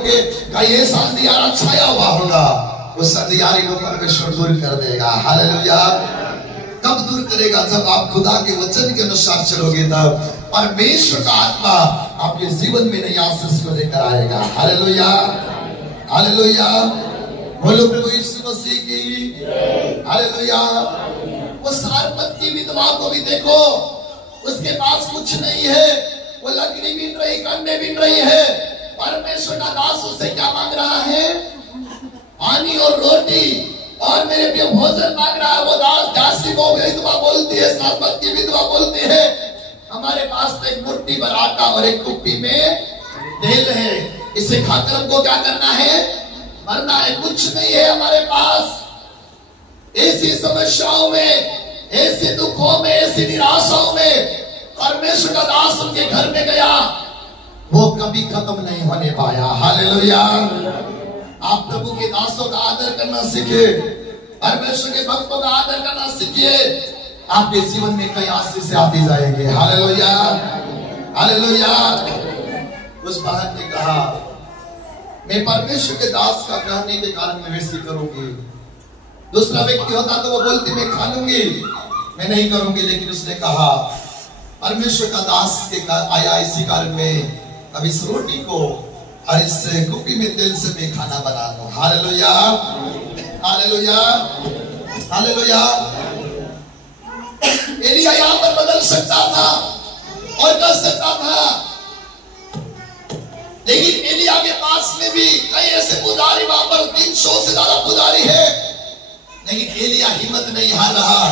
होंगे का ये संधियारा छाया हुआ होगा, उस संधियारी को परमेश्वर दूर कर देगा। हालेलुया। कब दूर करेगा? जब आप खुदा के वचन के अनुसार चलोगे, तब परमेश्वर का आत्मा आपके जीवन में नई आशीष को लेकर आएगा। Hallelujah, hallelujah. बोलो प्रभु यीशु मसीह की हालेलुया। वो सारपत विधवा को भी देखो, उसके पास कुछ नहीं है, वो लकड़ी बीन रही, कंडे बीन रही है। परमेश्वर का दास उससे क्या मांग रहा है? पानी और रोटी और मेरे लिए भोजन मांग रहा है। वो दासी को विधवा बोलती है, सारपत की विधवा बोलती है, हमारे पास तो एक मुट्ठी भर आटा और एक कुप्पी में तेल है, इसे खाकर हमको क्या करना है? मरना है। कुछ नहीं है हमारे पास। ऐसी समस्याओं में, ऐसे दुखों में, ऐसी निराशाओं में परमेश्वर का दास उनके घर में गया, वो कभी खत्म नहीं होने पाया। हालेलुया। आप प्रभु के दासों का आदर करना सीखे, परमेश्वर के भक्तों का आदर करना सीखिए, आपके जीवन में कई आशीष आती जाएंगे। Hallelujah, hallelujah. उस बहन ने कहा, मैं परमेश्वर के दास का कहने के कारण मैं वैसे करूंगी। दूसरा व्यक्ति होता तो वो बोलती मैं खा लूंगी, मैं नहीं करूंगी। लेकिन उसने कहा परमेश्वर का दास के आया, इसी कारण मैं अब इस रोटी को और इस कुप्पी में तेल से मैं खाना बना दूं। Hallelujah, hallelujah, hallelujah. एलिया यहाँ पर बदल सकता था और कर सकता था, लेकिन एलिया के पास में भी कई ऐसे पुजारी, वहां पर 300 से ज्यादा पुजारी है, लेकिन एलिया हिम्मत नहीं हार रहा।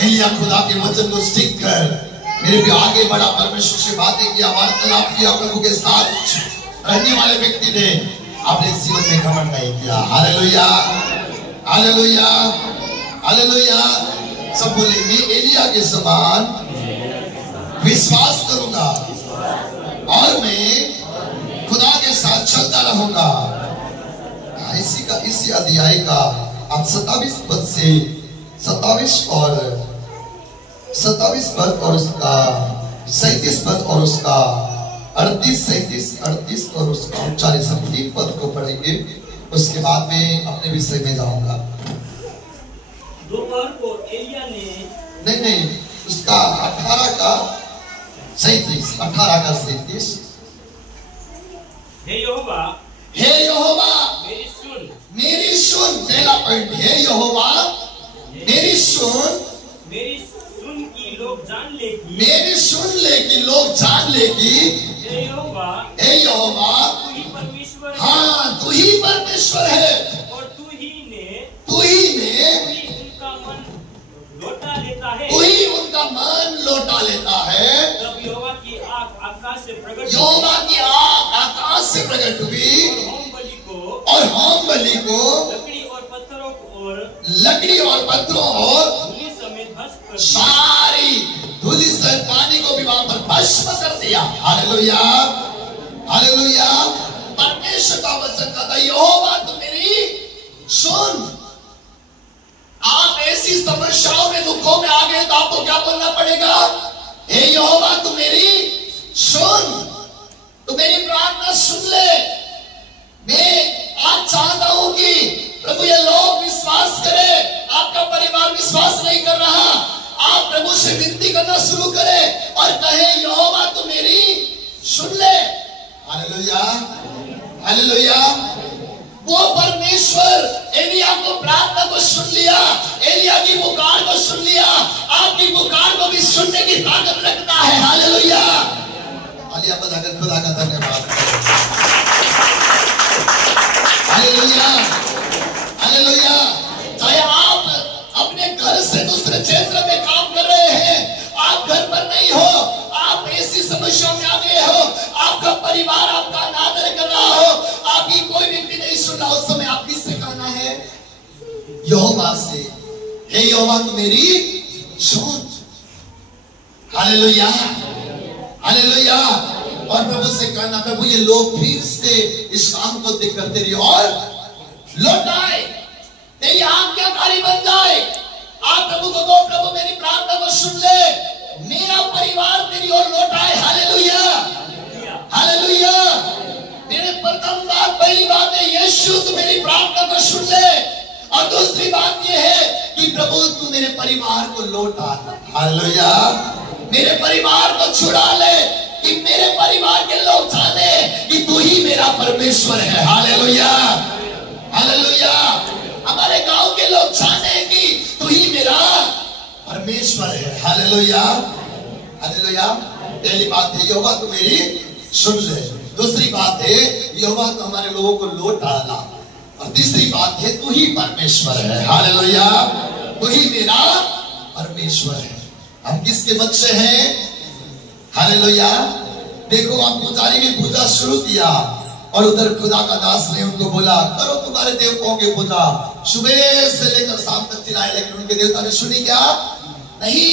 एलिया खुदा के वचन को सीख कर मेरे भी आगे बढ़ा, परमेश्वर से बातें किया, वार्तालाप किया। प्रभु के साथ रहने वाले व्यक्ति ने अपने जीवन में घमंड नहीं किया। Hallelujah, hallelujah, hallelujah. सब बोले मैं एलिया के समान विश्वास करूंगा और मैं खुदा के साथ चलता रहूंगा। इसी अध्याय का आप 27 पद से 27 पद और उसका 37 पद और उसका 38, 37, 38 और उसका 39 हम 3 पद को पढ़ेंगे। उसके बाद में अपने विषय में जाऊंगा। दोपहर को एलिया ने नहीं उसका 18 का 37, 18 का 37। हे यहोवा, हे यहोवा मेरी सुन। पहला पॉइंट, हे यहोवा मेरी सुन। मेरी सुन की लोग जान ले कि, मेरी सुन ले कि लोग जान ले कि हे यहोवा, हे यहोवा तू ही परमेश्वर है। हाँ, तू ही परमेश्वर है और तू ही उनका मन लौटा लेता है। तू ही उनका मन लौटा लेता है। तब यहोवा की आग आकाश से प्रकट यहोवा की आग आकाश से प्रकट हुई और होम बलि को लकड़ी और पत्थरों और धूलि समेत भस्म कर सारी धूलि से पानी को भी वहां पर भस्म कर दिया। Hallelujah, hallelujah. परमेश्वर का वचन कहता है यहोवा तू मेरी सुन। आप ऐसी समस्याओं में, दुखों में आ गए तो आपको क्या बोलना पड़ेगा? हे यहोवा तू मेरी सुन, तू मेरी प्रार्थना सुन ले। मैं आज चाहता हूं कि प्रभु ये लोग विश्वास करें, आपका परिवार विश्वास नहीं कर रहा, आप प्रभु से विनती करना शुरू करें और कहे यहोवा तू मेरी सुन ले। Hallelujah, hallelujah. वो परमेश्वर एलिया को प्रार्थना को सुन लिया, एलिया की पुकार को सुन लिया। आपकी पुकार को भी सुनने की ताकत रखता है। हालेलुया। आलिया बजाकर खुदा का धन्यवाद। Hallelujah, hallelujah. चाहे आप अपने घर से दूसरे क्षेत्र में काम कर रहे हैं, आप घर पर नहीं हो, आप ऐसी समस्या में आ गए हो, आपका परिवार आपका अनादर कर रहा हो, आपकी कोई व्यक्ति नहीं सुन रहा, उस समय आप किससे कहना है? यहोवा से, हे यहोवा तू मेरी सुन। Hallelujah, hallelujah. और प्रभु से कहना प्रभु ये लोग फिर से इस काम को देख करते रहिए और लौट आए, तेरी आज्ञाकारी बन जाए। आप प्रभु को कहो प्रभु मेरी प्रार्थना को सुन ले, मेरा परिवार तेरी ओर लौट आए। Hallelujah, hallelujah. मेरे प्रथम बात, पहली बात है यीशु तू मेरी प्रार्थना को सुन ले, और दूसरी बात ये है कि प्रभु तू मेरे परिवार को लौटा दे। हालेलुया। मेरे परिवार को छुड़ा ले, कि मेरे परिवार के लोग जाने कि तू ही मेरा परमेश्वर है। Hallelujah, hallelujah. हमारे गांव के लोग जाने कि तू ही मेरा परमेश्वर है। Hallelujah, hallelujah. पहली बात है यहोवा तू मेरी सुन ले। दूसरी बात है यहोवा तू हमारे लोगों को लौट डाला। और तीसरी बात है तू ही परमेश्वर है। हालेलुया, तू ही मेरा परमेश्वर है। हम किसके बच्चे हैं? हालेलुया। देखो हम पुजारी की पूजा शुरू किया और उधर खुदा का दास ने उनको बोला करो तुम्हारे देवताओं की पूजा। सुबह से लेकर शाम तक चिल्लाए, लेकिन उनके देवता ने सुनी क्या? नहीं।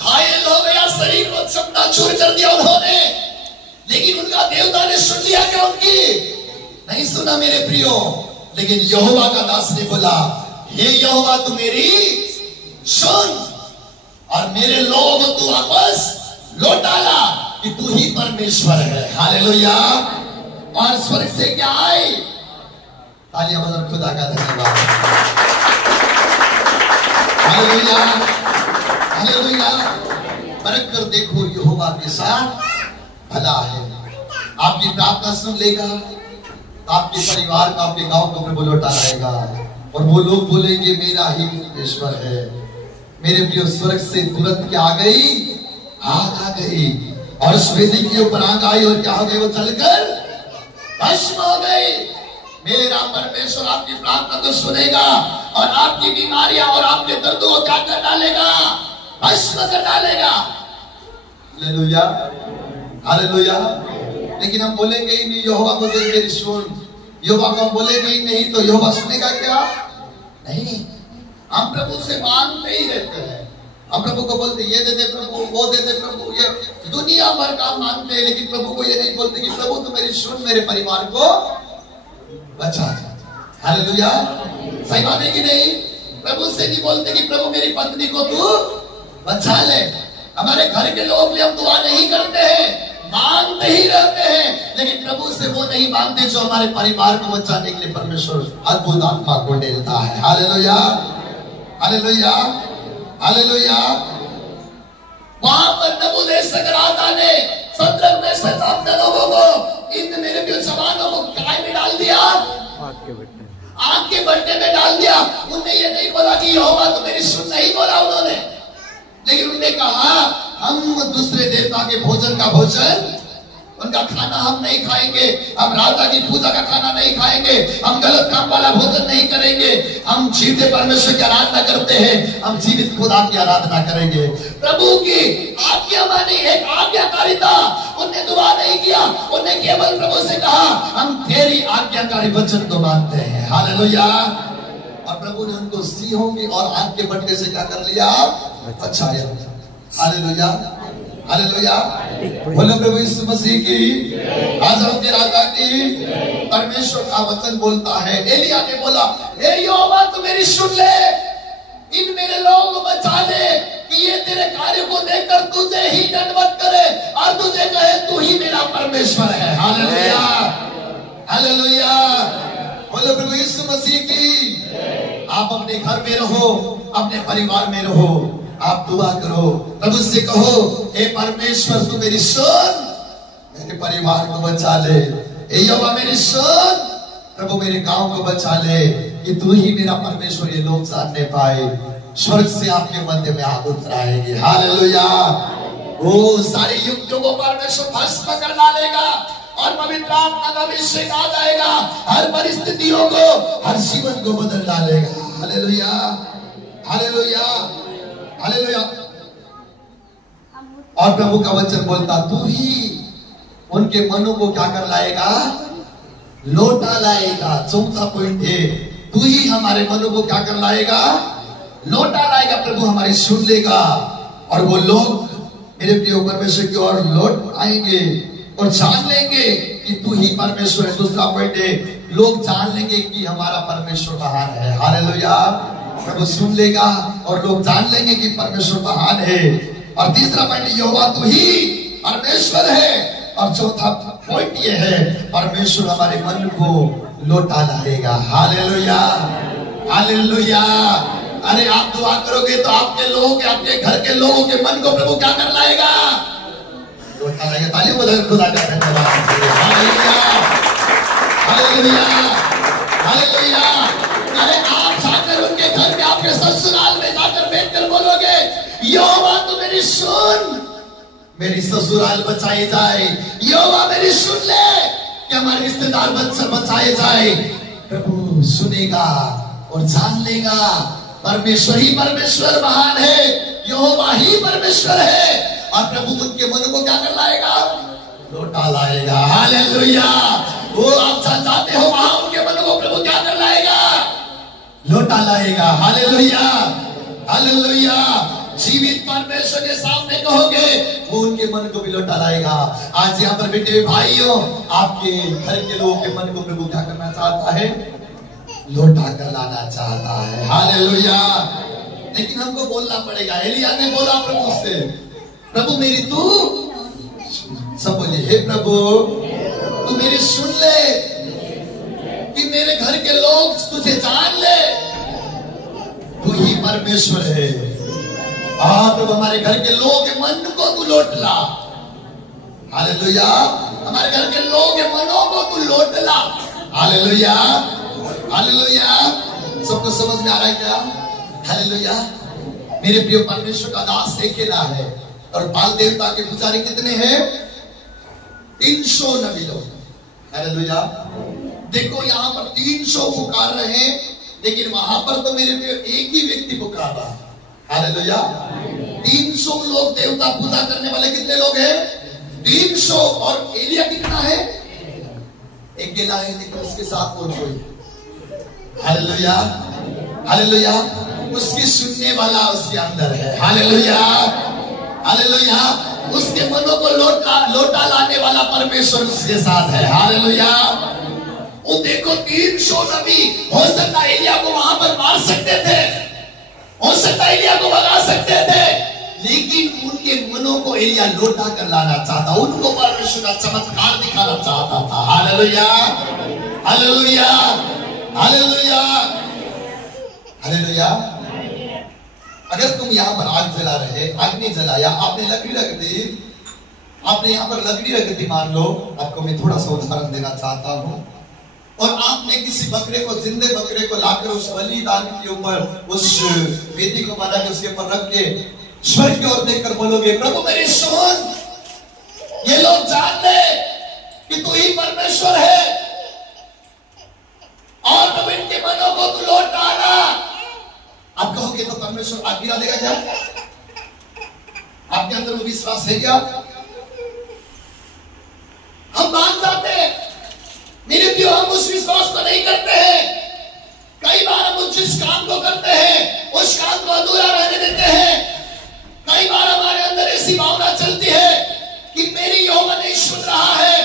घायल हो गया, शरीर को चकनाचूर कर दिया उन्होंने, लेकिन उनका देवता ने सुन लिया क्या? उनकी नहीं सुना मेरे प्रियो। लेकिन यहोवा का दास ने बोला हे यहोवा तू मेरी सुन और मेरे लोगों को तू वापस लौटा ला कि तू ही परमेश्वर है। हालेलुया। और स्वर्ग से क्या आए? तालियां बजाकर खुदा का धन्यवाद। Hallelujah, hallelujah. परख कर देखो यहोवा के साथ भला है। आपकी प्रार्थना सुन लेगा, आपके परिवार का, आपके गांव को प्रभु लौटा लाएगा और वो लोग बोलेंगे मेरा ही परमेश्वर है। मेरे प्रिय स्वर्ग से तुरंत क्या आ गई? आग आ गई और उस वेदी के ऊपर आग आई और क्या हो गई? वो जलकर भस्म हो गई। मेरा परमेश्वर आपकी प्रार्थना को सुनेगा और आपकी बीमारियां और आपके दर्दों को क्या कर डालेगा? भस्म कर डालेगा। Hallelujah, hallelujah. लेकिन हम बोलेंगे ही नहीं यहोवा मुझे मेरी सुन, यहोवा को हम बोलेंगे ही नहीं तो यहोवा सुनेगा क्या? नहीं। हम प्रभु से मांगते ही रहते हैं। हम प्रभु को बोलते ये दे दे प्रभु, वो दे दे प्रभु, ये दुनिया भर का मांगते हैं, लेकिन प्रभु को ये नहीं बोलते कि प्रभु तू मेरी सुन, मेरे परिवार को बचा दे। हालेलुया, सही बात है कि नहीं? प्रभु से नहीं बोलते कि प्रभु मेरी पत्नी को तू बचा ले। हमारे घर के लोगों के लिए हम दुआ नहीं करते हैं, मांगते ही रहते हैं, लेकिन प्रभु से वो नहीं मांगते जो हमारे परिवार को बचाने के लिए परमेश्वर अद्भुत आत्मा को देता है। Hallelujah, hallelujah, hallelujah. वहां पर नबूकदनेस्सर ने सद्रक में शैतान के लोगों को, इन मेरे भी जवानों को काय में डाल दिया, आग के भट्टे में डाल दिया। उन्हें ये नहीं बोला कि यहोवा तो मेरी सुन, नहीं बोला उन्होंने, लेकिन उन्होंने कहा हम दूसरे देवता के भोजन का भोजन, उनका खाना हम नहीं खाएंगे, हम राजा की पूजा का खाना नहीं खाएंगे, हम गलत काम वाला भोजन नहीं करेंगे, हम जीवित परमेश्वर की आराधना करते हैं, हम जीवित खुदा की आराधना करेंगे। प्रभु की आज्ञा मानी, एक आज्ञाकारिता। उन्हें दुआ नहीं किया, उन्हें केवल प्रभु से कहा हम तेरी आज्ञाकारी वचन को मानते हैं। हालेलुया। और प्रभु ने उनको सिंहों की और आग के भट्टे से क्या कर लिया? बचाया। Hallelujah, hallelujah. बोलो प्रभु यीशु मसीह की, राजाओं के राजा की। परमेश्वर का वचन बोलता है, एलिया ने बोला हे यहोवा तू मेरी सुन ले, इन मेरे लोगों को बचा ले कि ये तेरे कार्य को देखकर तुझे ही दंडवत करे और तुझे कहे तू ही मेरा परमेश्वर है। Hallelujah, hallelujah. बोलो प्रभु यीशु मसीह की। आप अपने घर में रहो, अपने परिवार में रहो, आप दुआ करो, प्रभु से कहो हे परमेश्वर तू मेरी सुन, मेरे परिवार को बचा ले। हे यहोवा मेरी सुन, प्रभु मेरे गांव को बचा ले कि तू ही मेरा परमेश्वर ये लोग जानने पाए। स्वर्ग से आपके मध्य में आग उतराएंगे। हालेलुया। वो सारे युक्तों को परमेश्वर भस्म कर डालेगा और पवित्र आत्मा का अभिषेक आ जाएगा, हर परिस्थितियों को, हर जीवन को बदल डालेगा। Hallelujah, hallelujah, hallelujah. और प्रभु का वचन बोलता तू ही उनके मनों को क्या कर लाएगा? लौटा लाएगा। चौथा पॉइंट है तू ही हमारे मनों को क्या कर लाएगा? लौटा लाएगा। प्रभु हमारी सुन लेगा और वो लोग मेरे प्रिय परमेश्वर की ओर लौट आएंगे और जान लेंगे कि तू ही परमेश्वर है। दूसरा पॉइंट है लोग जान लेंगे कि हमारा परमेश्वर महान है। हालेलुया। प्रभु सुन लेगा और लोग जान लेंगे कि परमेश्वर महान है। और तीसरा पॉइंट यहोवा तू ही परमेश्वर है, और चौथा पॉइंट ये है, परमेश्वर हमारे मन को लौटा लाएगा। Hallelujah, hallelujah. अरे आप दुआ करोगे तो आपके लोग, आपके घर के लोगों के मन को प्रभु क्या कर लाएगा? लौटा लाएगा। तालियों बजाकर खुदा का धन्यवाद। Hallelujah, hallelujah, hallelujah. अरे आप जाकर उनके घर में, आपके ससुराल में जाकर बैठकर बोलोगे, यहोवा तू मेरी सुन, मेरी ससुराल बचाई जाए। यहोवा मेरी सुन ले कि हमारे रिश्तेदार बचाए जाए। प्रभु सुनेगा और जान लेगा परमेश्वर ही परमेश्वर महान है, यहोवा ही परमेश्वर है। और प्रभु उनके मन को क्या कर लाएगा? लौटा लाएगा। हालेलुया। वो आप चाहते हो वहां उनके मन को प्रभु क्या कर लाएगा? लौटा लाएगा। Hallelujah, hallelujah. जीवित परमेश्वर के सामने कहोगे, वो उनके मन को भी लौटा लाएगा। आज यहाँ पर बेटे भाइयों, आपके घर के लोगों के मन को प्रभु क्या करना चाहता है? लौटा कर लाना चाहता है। हालेलुया। लेकिन हमको बोलना पड़ेगा। एलिया ने बोला प्रभु से, प्रभु मेरी तू, सब बोले हे प्रभु तू मेरी सुन ले कि मेरे घर के लोग तुझे जान ले, तू ही परमेश्वर है। तो हमारे घर के लोगों के मन को तू लौट ला। हालेलुया। हमारे घर के लोगों के मनों को तू लौट ला। Hallelujah, hallelujah. सबको समझ में आ रहा है क्या? हालेलुया। मेरे प्रिय परमेश्वर का दास अकेला है और बाल देवता के पुजारी कितने हैं? 300 नबी लोग। हालेलुया। देखो यहाँ पर 300 पुकार रहे हैं, लेकिन वहां पर तो मेरे प्रिय एक ही व्यक्ति पुकार रहा। हालेलुया। 300 लोग देवता पूजा करने वाले कितने लोग हैं? 300। और एलिया कितना है? अकेला है, लेकिन उसके साथ और कोई। Hallelujah, hallelujah. उसकी सुनने वाला उसके अंदर है। Hallelujah, hallelujah. उसके मनों को लौटा लाने वाला परमेश्वर उसके साथ है। हालेलुया। वो देखो 300 नबी, हो सकता है एलिया को वहां पर मार सकते थे, हो सकता है एलिया को भगा सकते थे, लेकिन उनके मनों को एलिया लौटा कर लाना चाहता, उनको परमेश्वर का चमत्कार दिखाना चाहता था। Hallelujah, hallelujah, hallelujah, hallelujah. अगर तुम यहाँ पर आग जला रहे, आग नहीं जलाया, आपने लकड़ी रख दी, आपने यहाँ पर लकड़ी रख दी, मान लो, आपको मैं थोड़ा सा उदाहरण देना चाहता हूँ, और आपने किसी बकरे को, जिंदे बकरे को लाकर उस बलिदान के ऊपर, उस वेदी को बना के उसके ऊपर रख के स्वर्ग की ओर देखकर बोलोगे, प्रभु मेरी सुन, ये लोग जान ले कि तू ही परमेश्वर है, और प्रभु इनके मनों को तू लौट आना। आप कहोगे तो परमेश्वर आग गिरा देगा क्या? आपके अंदर वो विश्वास है क्या? हम मान जाते हैं, मेरे प्रिय, हम उस विश्वास को नहीं करते हैं। कई बार हम जिस काम को करते हैं उस काम को अधूरा रहने देते हैं। कई बार हमारे अंदर ऐसी भावना चलती है कि मेरी यहोवा नहीं सुन रहा है।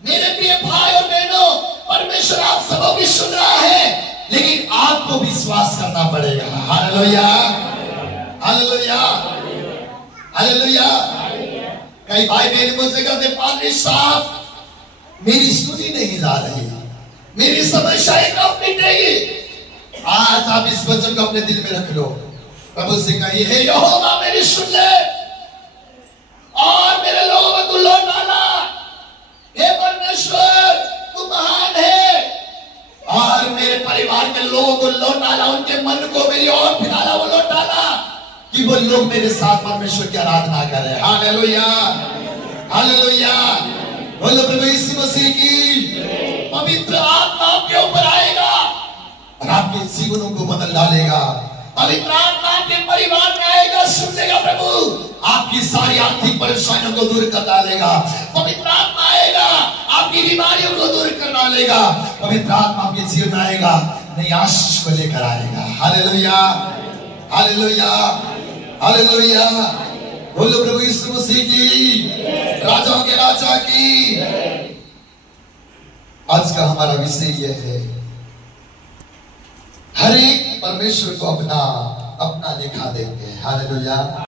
मेरे प्रिय भाई और बहनों, परमेश्वर आप सबों की सुन रहा है, लेकिन आपको विश्वास करना पड़ेगा। Hallelujah, hallelujah, hallelujah. कई भाई बहन मुझसे कहते, पादरी साहब मेरी सुनी नहीं जा रही, मेरी समस्याएं कब मिटेगी? आज आप इस वचन को अपने दिल में रख लो, प्रभु से कहिए, हे यहोवा मेरी सुन ले और मेरे लोगों को तू लौट आना। हे परमेश्वर तू महान है, और मेरे परिवार के लोगों को लौट आना, उनके मन को मेरी ओर फिराना, वो लौट आना कि वो लोग मेरे साथ परमेश्वर की आराधना करें। Hallelujah, hallelujah. बोलो प्रभु यीशु मसीह की। पवित्र आत्मा आपके ऊपर आएगा और आपके जीवनों को बदल डालेगा। पवित्र आत्मा आपके परिवार में आएगा, सुन लेगा प्रभु, आपकी सारी आर्थिक परेशानियों को दूर कर डालेगा। पवित्र आत्मा आएगा, आपकी बीमारियों को दूर कर डालेगा। पवित्र आत्मा आपके जीवन में आएगा, नई आशीष को लेकर आएगा। Hallelujah, hallelujah, hallelujah. बोलो प्रभु यीशु मसीह की, राजाओं के राजा की। आज का हमारा विषय यह है, हर एक परमेश्वर को अपना अपना दिखा देंगे। हालेलुया।